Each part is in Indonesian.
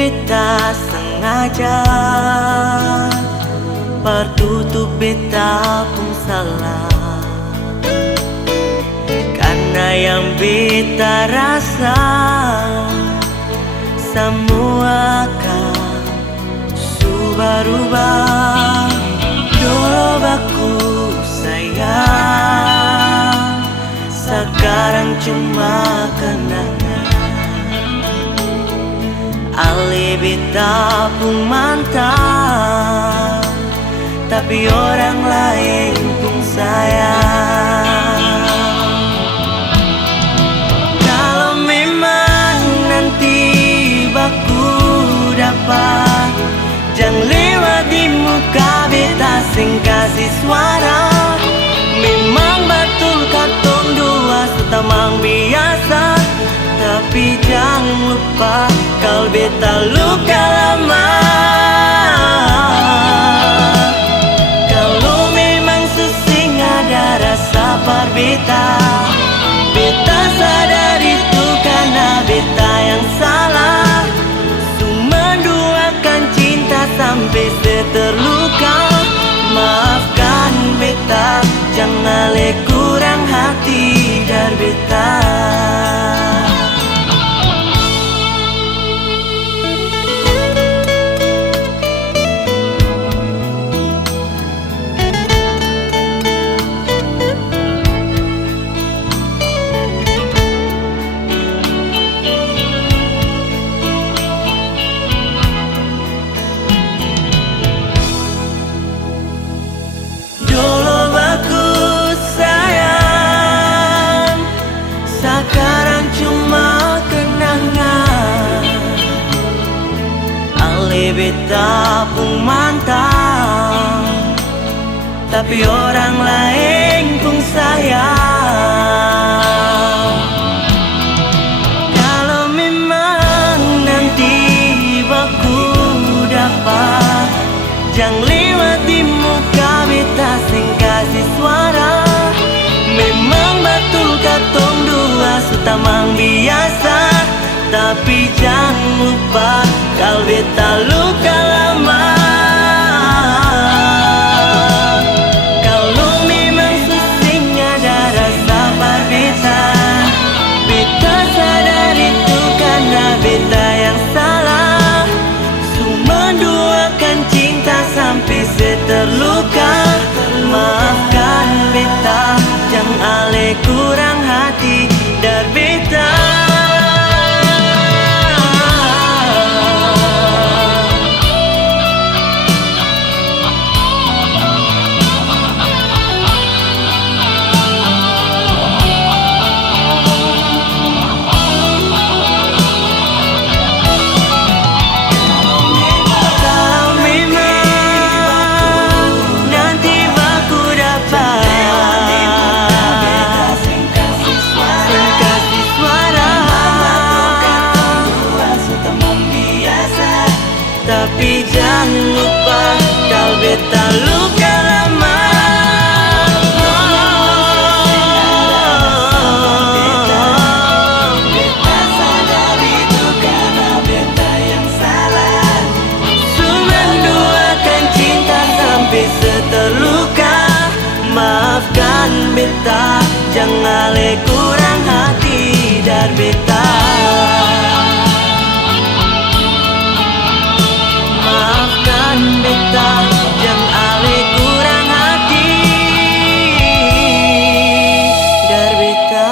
beta sengaja pertutup beta pun salah, karena yang beta rasa semua akan berubah. Dulu aku sayang, sekarang cuma kenangan. Ale beta pun mantan, tapi orang lain pun sayang. Kalau memang nanti baku dapat, jangan lewat di muka beta sing kasih suara. Memang betul katong dua setamang biasa, tapi jangan lupa kalau beta luka lama. Kalau memang susing ada rasa par beta, beta sadar itu karena beta yang salah. Menduakan cinta sampai seterluka. Maafkan beta, jangan le kurang hati dari beta. Sekarang cuma kenangan. Ale beta pun mantan, tapi orang lain pun sayang. Kalau memang nanti baku dapat, jangan lewat di muka beta sing kasih suara. Memang betul katong dua setamang biasa, tapi jangan lupa kalau beta luka lama. Kalau memang susing ada rasa par beta, beta sadar itu karena beta yang salah. Menduakan cinta sampai seterluka. Maafkan beta, jangan ale kurang hati dari beta. Tapi jangan lupa kalau beta luka lama. Beta sadar itu karena beta yang salah. Menduakan cinta sampai seterluka. Maafkan beta, jangan le kurang hati dari beta. Beta, jangan ale kurang hati dari beta.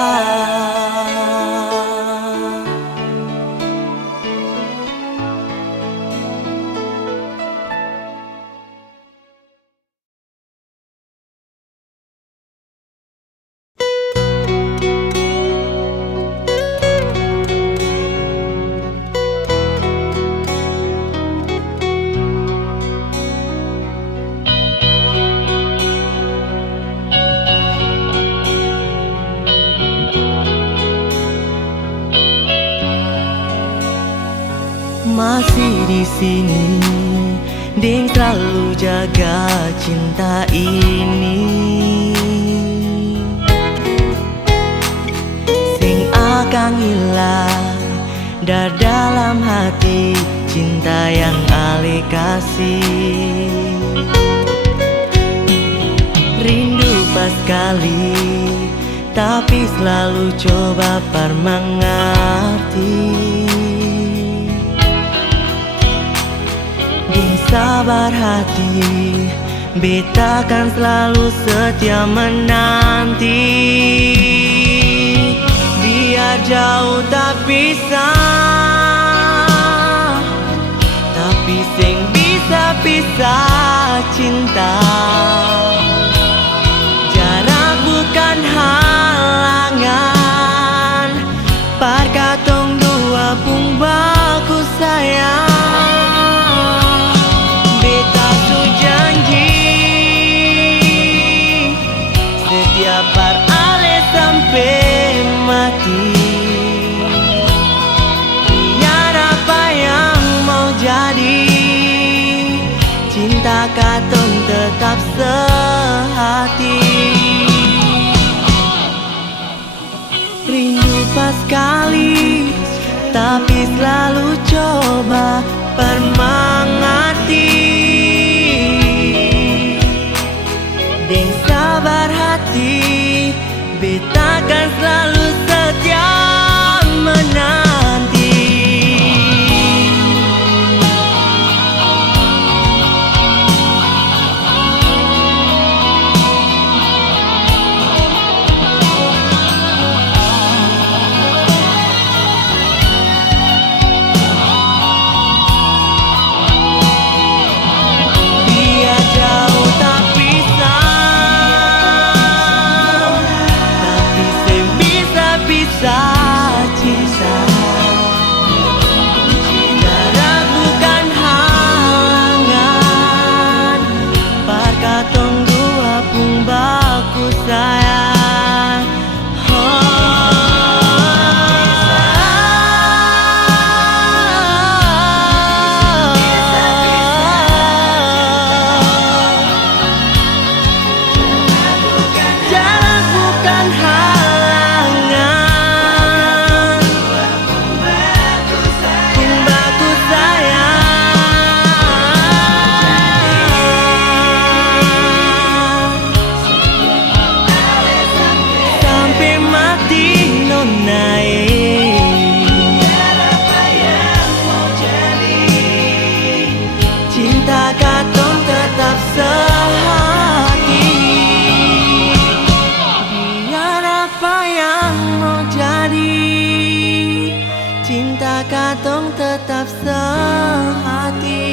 Masih di sini, ding selalu jaga cinta ini. Sing akan hilang dari dalam hati cinta yang Ale kasih. Rindu pas kali, tapi selalu coba mengerti. Ding sabar hati, beta kan selalu setia menanti. Biar jauh tak pisah, tapi sing bisa pisah cinta. Jarak bukan halangan, parkatong dua pun baku sayang. Beta su janji setiap par Ale sampai mati. Biar apa yang mau jadi, cinta katong tetap sehati. Rindu pas kali, tapi selalu coba permangati. Deng sabar hati, beta kan selalu setia menanti. Biar jauh tak pisah, tapi sing bisa pisah cinta. Jarak bukan halangan, parkatong dua pun baku sayang. Jarak bukan halangan, pun baku sayang. Sampai mati nona. Cinta katong tetap sehati. Biar apa yang mau jadi, cinta katong tetap sehati.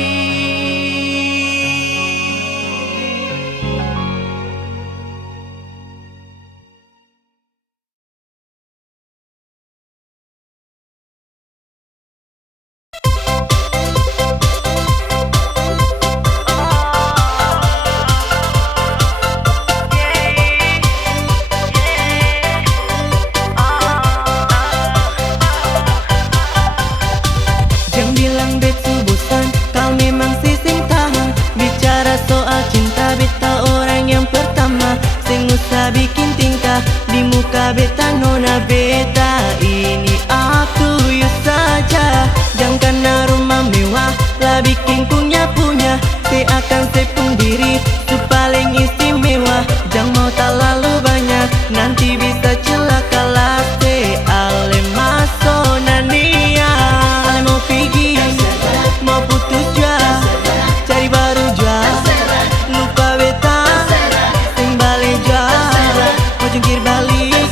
Jangan bilang beta bosan, kau memang sing tahan. Bicara soal cinta, beta orang yang pertama. Sing usah bikin tingkah di muka beta nona. Beta ini up to you saja. Jangan karena rumah mewah lah bikin punya. Saya akan sepung diri su paling istimewa. Jangan mau terlalu banyak, nanti bisa celaka lah. Ale masuk nania, ale mau pergi, mau putus jua, cari baru jua. Lupa beta, sing balik jua, mau jungkir balik.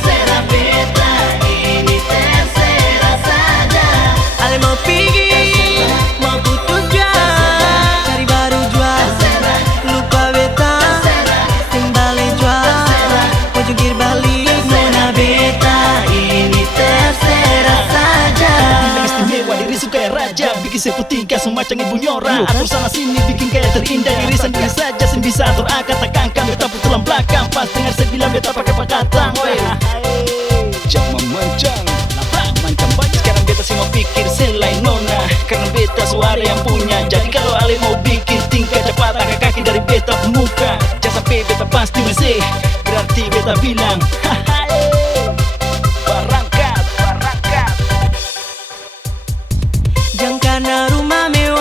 Ale mau pergi, mau putus jua, cari baru jua. Lupa beta, sing balik jua, mau jungkir balik. Nona beta ini terserah saja. Istimewa diri suka raja, bikin seputingkah semacam ibu nyora. Atur sana sini bikin kayak terindah, diri sendiri saja sing bisa atur akad tak kangkang. Beta putulan belakang, pas dengar saya bilang beta pakai pakatan. Jangan mancang, Mancam banyak sekarang beta sih mau pikir selain nona, karena beta suara yang punya. Jadi kalau Ale mau bikin tingkah cepat angkat kaki dari beta muka. Jangan sampai beta pasti masih, berarti beta bilang barangkat. Jangan karena rumah mewah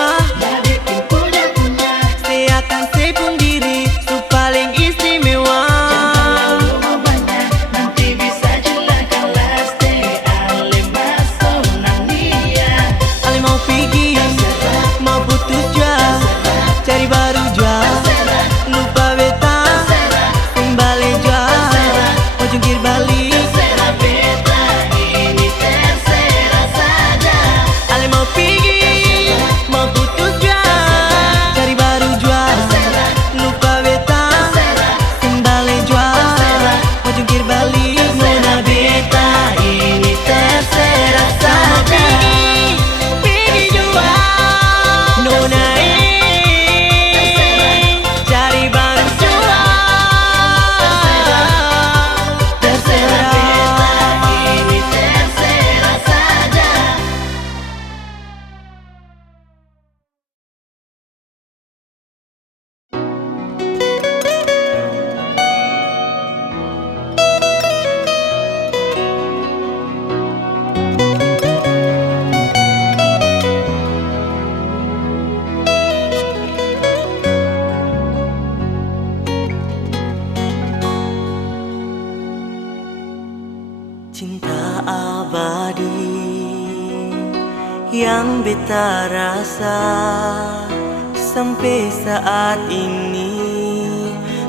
Cinta abadi yang beta rasa sampai saat ini,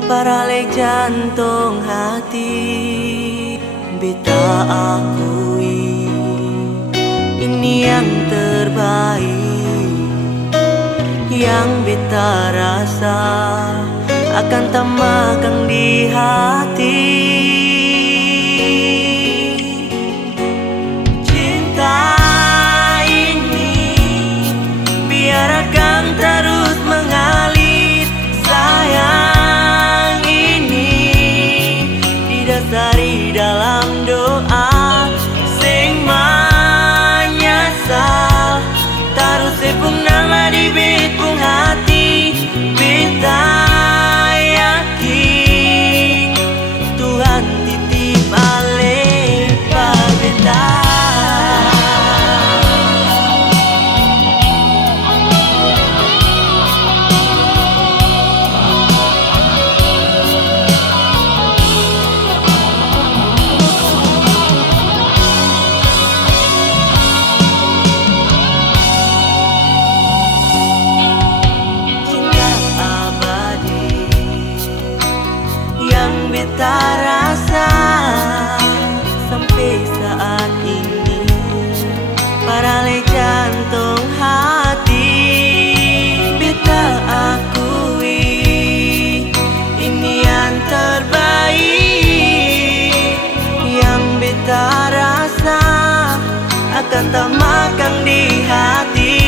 paralek jantung hati. Beta akui ini yang terbaik yang beta rasa akan tamakan di hati. Cinta ini biar akan terus mengalir. Sayang ini didasari dalam doa sing menyesal taruh sepung nama di betpung hati. Beta yakin Tuhan titip ale par beta. Beta rasa sampai saat ini, paralek jantung hati. Beta akui ini yang terbaik yang beta rasa akan tamakan di hati.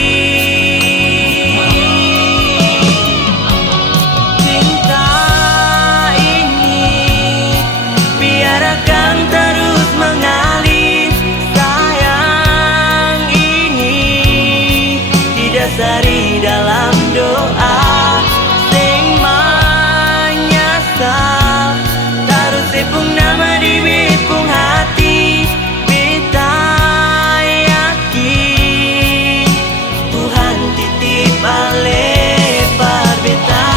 Dari dalam doa sing menyesal taruh sepung nama di betpung hati. Beta yakin Tuhan titip ale par beta.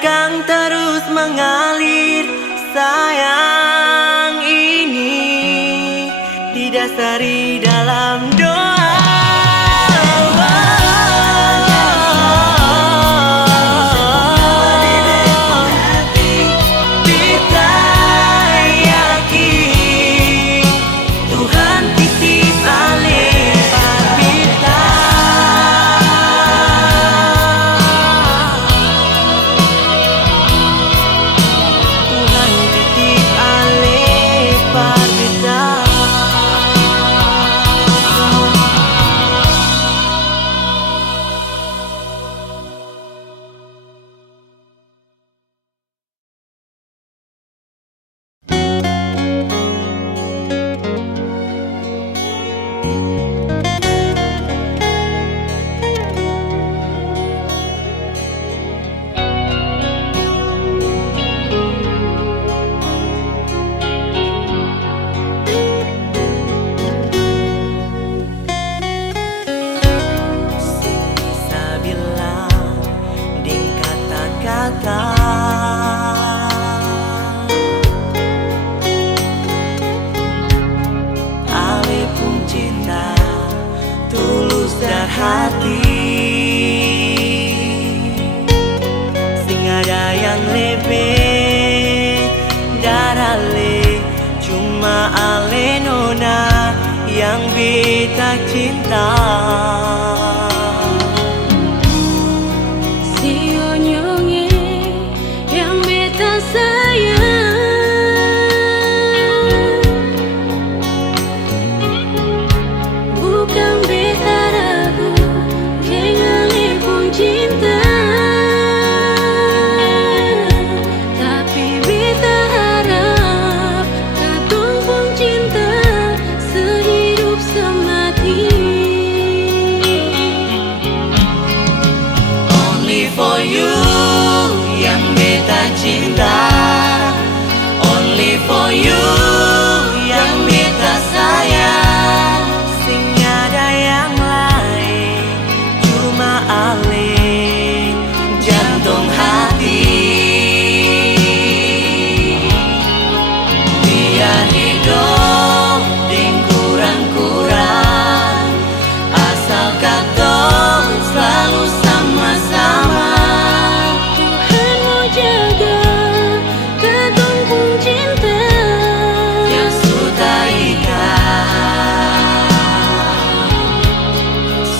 Akan terus mengalir. Sayang ini didasari dalam doa. Beta yakin Tuhan titip ale par beta. Ale pun cinta tulus dar hati, sing ada yang lebih darale, cuma ale nona yang beta cinta. Cinta sehidup semati. cinta. Only for you yang beta sayang. Sing ada yang lain, cuma ale jantung hati. Biar hidup ding kurang-kurang, asal katong selalu sama-sama. Tuhan mau jaga katong pun cinta Yang sudah ikat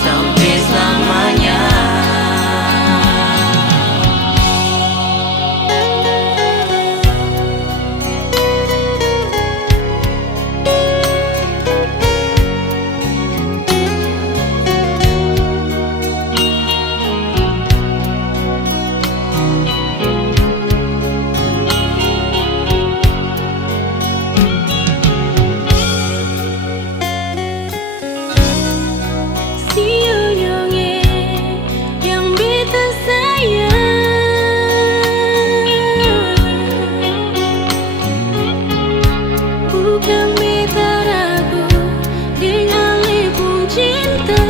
sampai selamanya. si yoyonge yang beta sayang. Bukan beta ragu dengan pun cinta,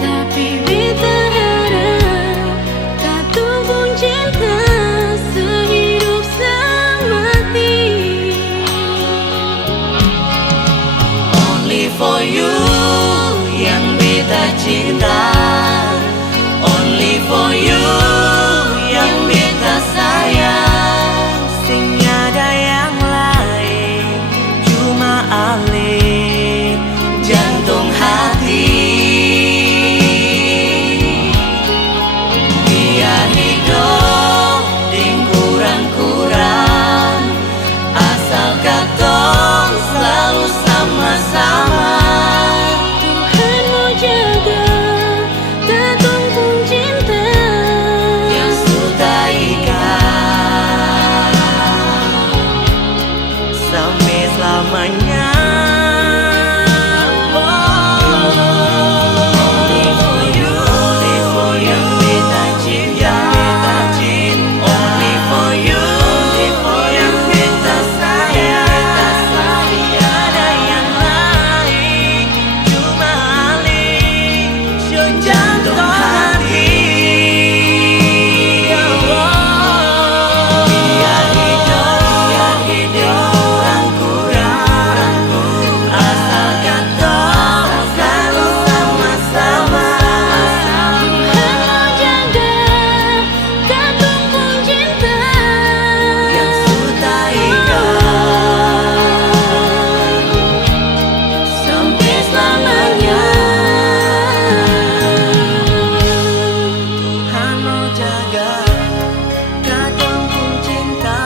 tapi beta harap katong pun cinta sehidup semati. Only for you yang beta cinta. Only for you yang beta sayang. Sing ada yang lain, cuma ale jantung hati. Biar hidup ding kurang-kurang, asal katong selalu sama-sama. Tuhan mau jaga katong pun cinta Yang sudah ikat sampai selamanya. Only for you yang beta cinta. Only for you yang beta sayang. Ada yang lain, cuma ale jantung hati. Biar hidup kurang-kurang, asal katong selalu sama-sama. Tuhan mau jaga katong pun cinta Yang sudah ikat sampai selamanya. Tuhan mau jaga katong pun cinta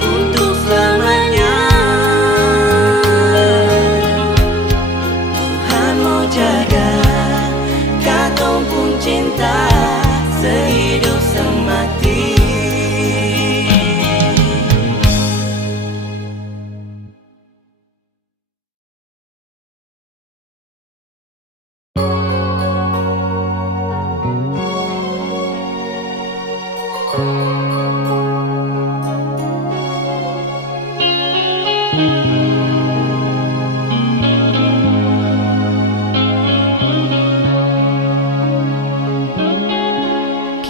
untuk selamanya. Tuhan mau jaga katong pun cinta sehidup semati.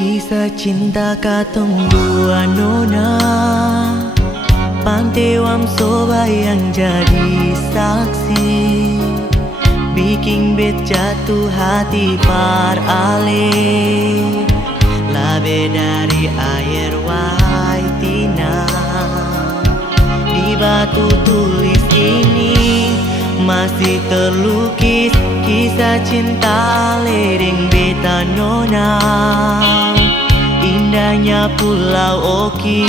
Kisah cinta katong dua nona, pantewam soba yang jadi saksi, bikin bet jatuh hati par ale. Labe dari air waitina, di batu tulis ini masih terlukis kisah cinta lereng beta nona. Indahnya Pulau Oki,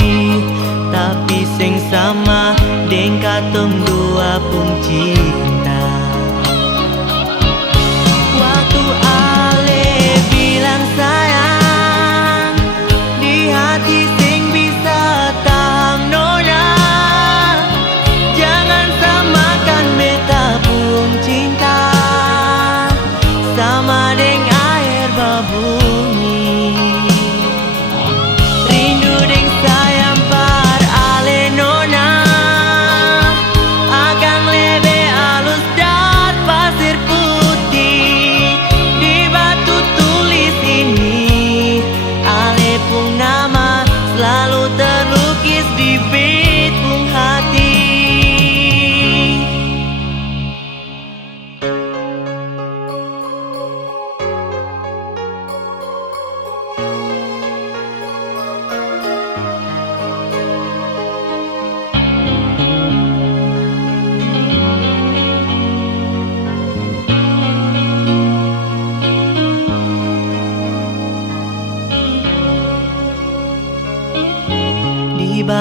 tapi sing sama deng katong dua pun cinta. Waktu ale bilang sayang, di hati sing bisa tahan nona. Jangan samakan beta pun cinta sama deng air babuni.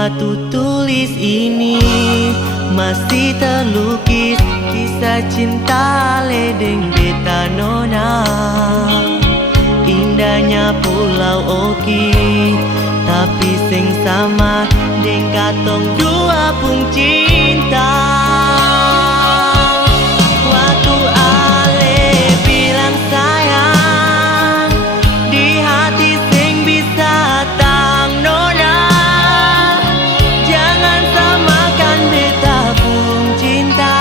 batu tulis ini masih terlukis kisah cinta ledeng beta nona. Indahnya Pulau Oki, tapi sing sama deng katong dua pung cinta. Waktu ale bilang sayang, di hati sing bisa tang nona. Jangan samakan beta pung cinta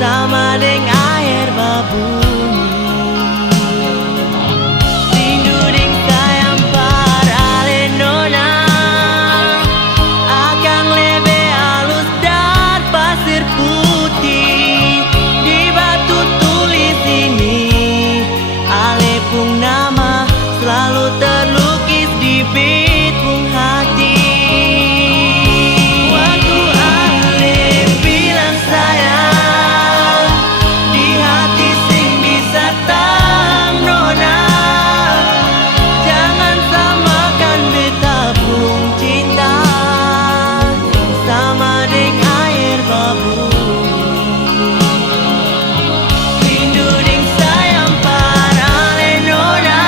sama deng air babuni. Rindu deng sayang par ale nona, akang lebe halus dan pasir putih. Di batu tulis ini ale pung nama selalu terlukis di bit pung hati. Waktu ale bilang sayang, di hati sing bisa tang nona. Jangan samakan beta pung cinta sama deng air babuni. Rindu deng sayang par ale nona,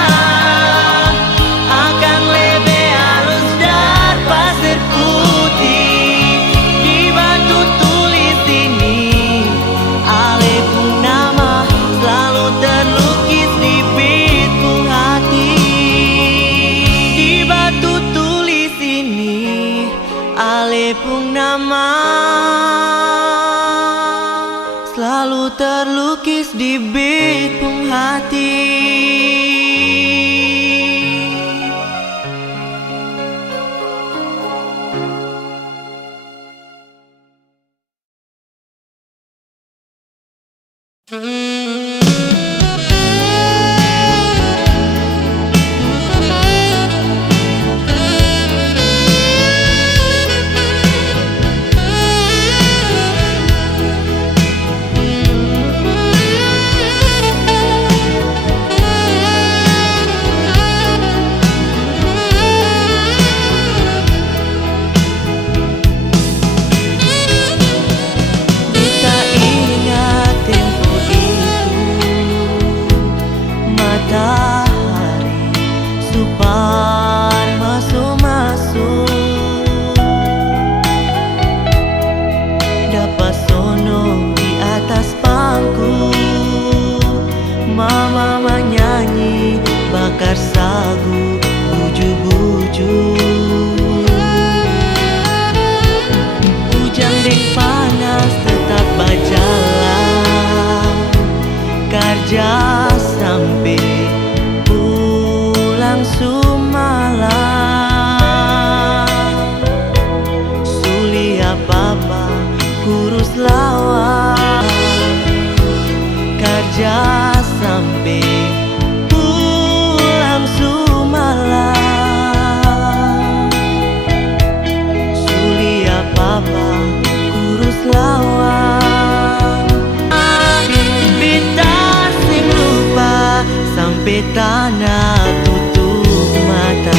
akang lebe halus dan pasir putih. Di batu tulis ini ale pung nama selalu terlukis di bit pung hati. Di batu tulis ini ale pung nama selalu terlukis di bit pung hati. Kita ingat tempo itu, matahari super masuk-masuk. Dapat sono di atas pangku, mama menyanyi bakar sagu buju-buju. Hujan deng panas tetap berjalan, kerja sampai pulang sumalam. Suli apa-apa kurus lawan, kerja sampai pulang sumalam. Suli apa-apa kurus lawan. Beta sing lupa sampai tanah tutup mata.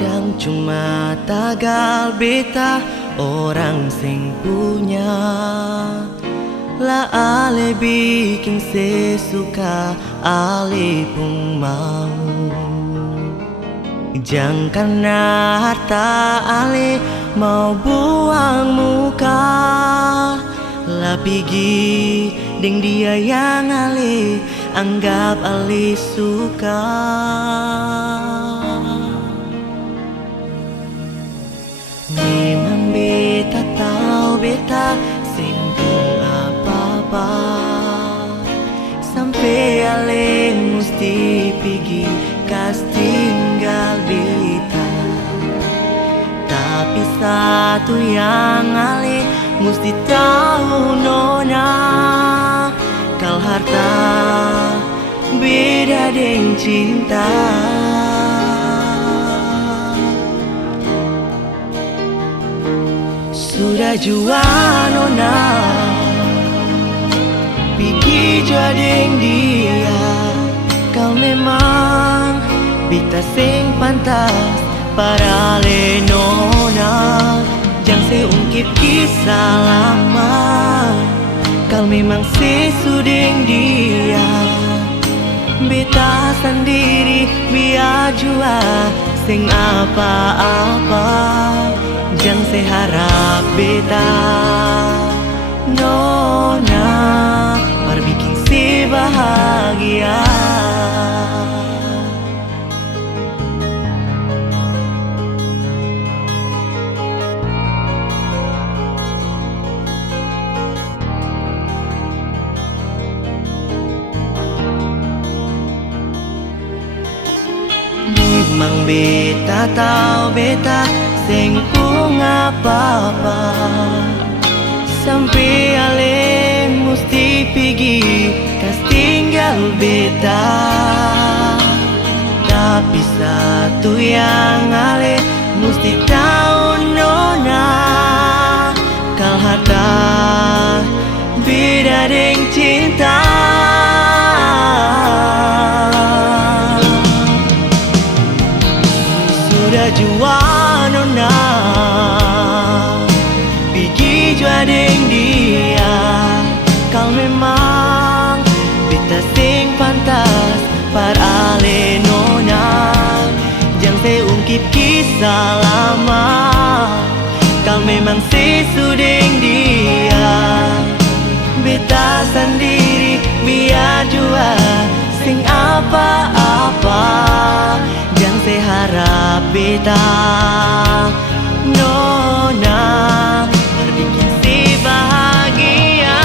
Jang cuma tagal beta orang sing punya, lah ale bikin sesuka ale pun mau. Jang karena harta ale mau buang muka, lah pigi deng dia yang ale anggap ale suka. Memang beta tahu ale musti pergi kas tinggal beta. Tapi satu yang ale musti tahu nona, kal harta beda deng cinta. Sudah jua nona pergi jua deng dia, kau memang beta sing pantas para le nona. Jangan seungkit kisah lama, kau memang sesudeng dia. Beta sendiri biar jua sing apa-apa. Jangan seharap beta nona berbikin si bahagia. Memang beta tahu beta sing pung apa-apa, sampai ale musti pergi kas tinggal beta. Tapi satu yang ale musti tahu nona, kal harta beda deng cinta. Sudah jua nona pergi jua deng dia, kau memang beta sing pantas para ale nona. Jangan seungkit kisah lama, kau memang sesudeng dia. Beta sendiri biar jua sing apa-apa. Jangan seharap beta nona berbikin si bahagia.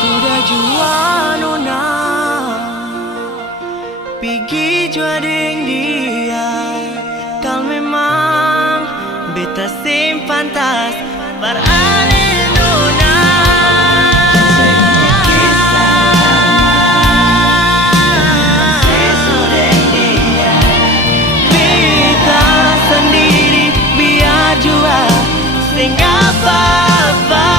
Sudah jua nona pergi jua deng dia, kau memang beta sing pantas para ale nona. Beta sendiri biar jua sing apa-apa.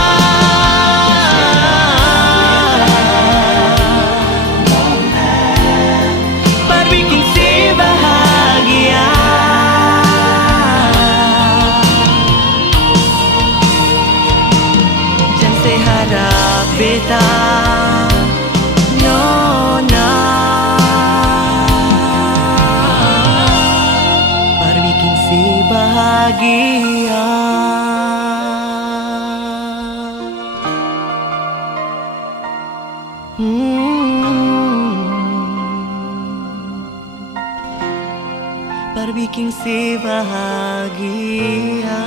Berbikin si bahagia. Jangan seharap beta nona berbikin si bahagia. Berbikin si bahagia.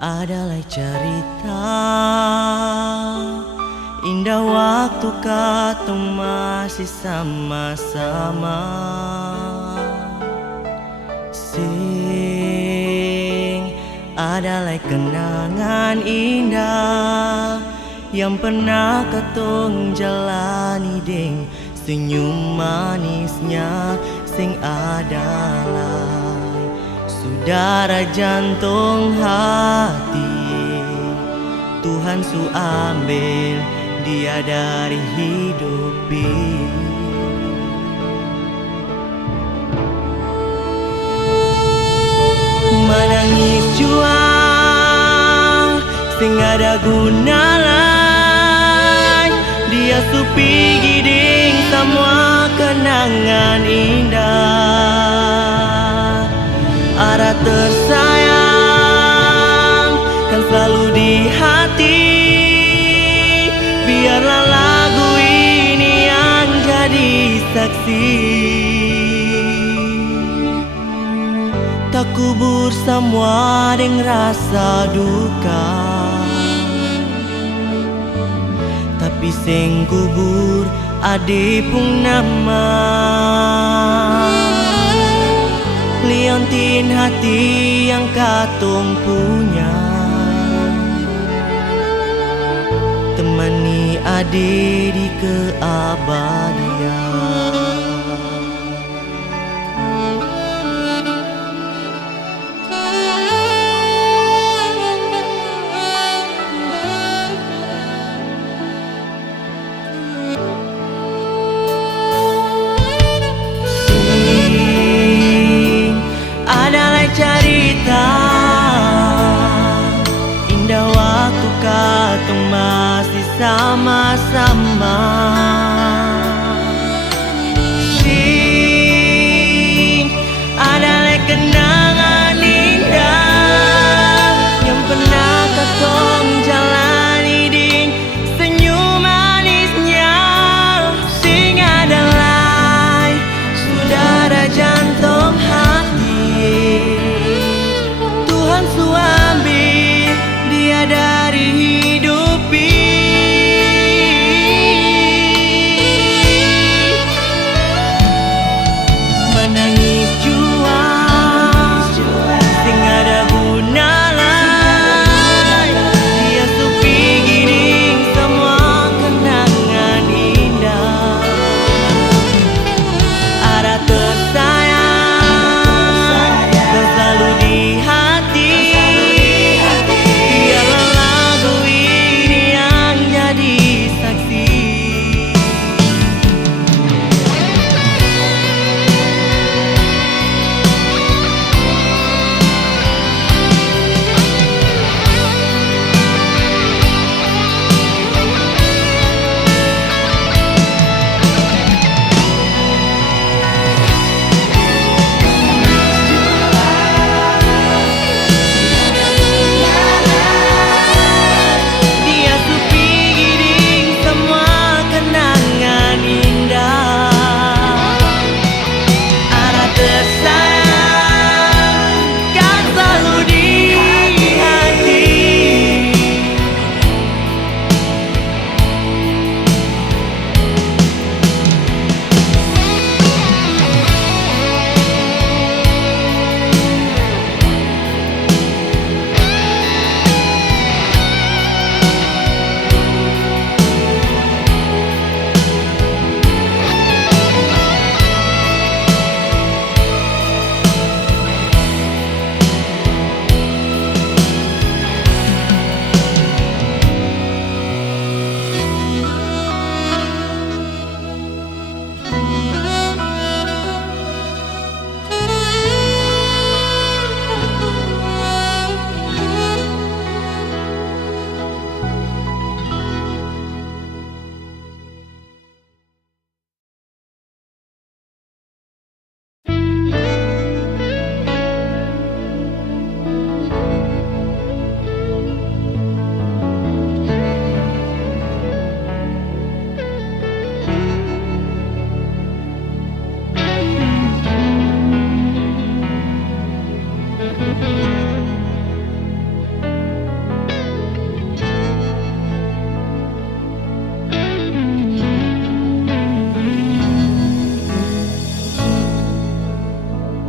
Adalah cerita indah waktu katong masih sama-sama. Sing adalah kenangan indah yang pernah katong jalani deng senyum manisnya sing adalah Saudara jantung hati, Tuhan su ambil dia dari hidup ini. Menangis jua sing ada guna lain, dia su pigi ding semua kenangan indah. Arah tersayang kan selalu di hati, biarlah lagu ini yang jadi saksi. Tak kubur semua dengan rasa duka, tapi sing kubur ade pun nama. Liontin hati yang katong punya, temani ade di keabadian. Cerita indah waktu katong masih sama-sama. Sing adalah kenangan indah yang pernah katong jalani ding senyum manisnya. Sing adalah saudara jantung hati, Tuhan su ambil dia dari hidup ini. Menangis jua sing ada guna lain, dia su pigi ding semua kenangan indah. Ada tersayang dan selalu di hati, biarlah lagu ini yang jadi saksi. Dia su pigi ding semua kenangan indah. Ada tersayang kan selalu di hati.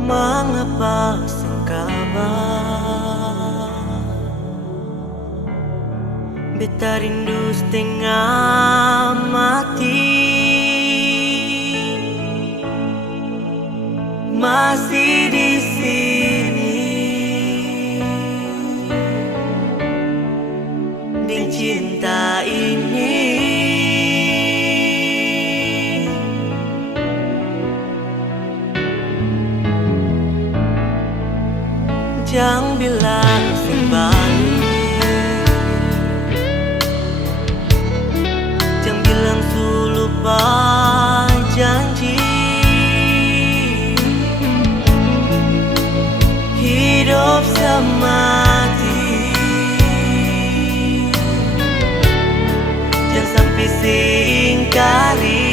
Mengapa sengkabar beta rindu setengah mati, masih di sini Jangan bilang sebalik, jangan bilang lupa janji. Hidup semati, jangan sampai singkari.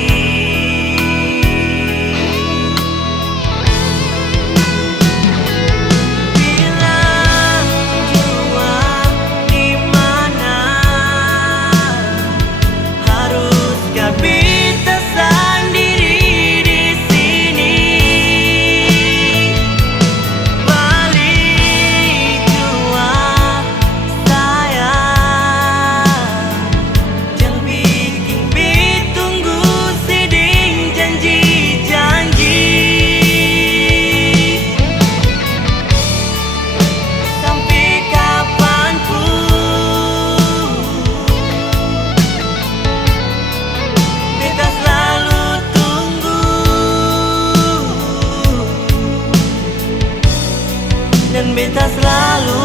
Dan beta selalu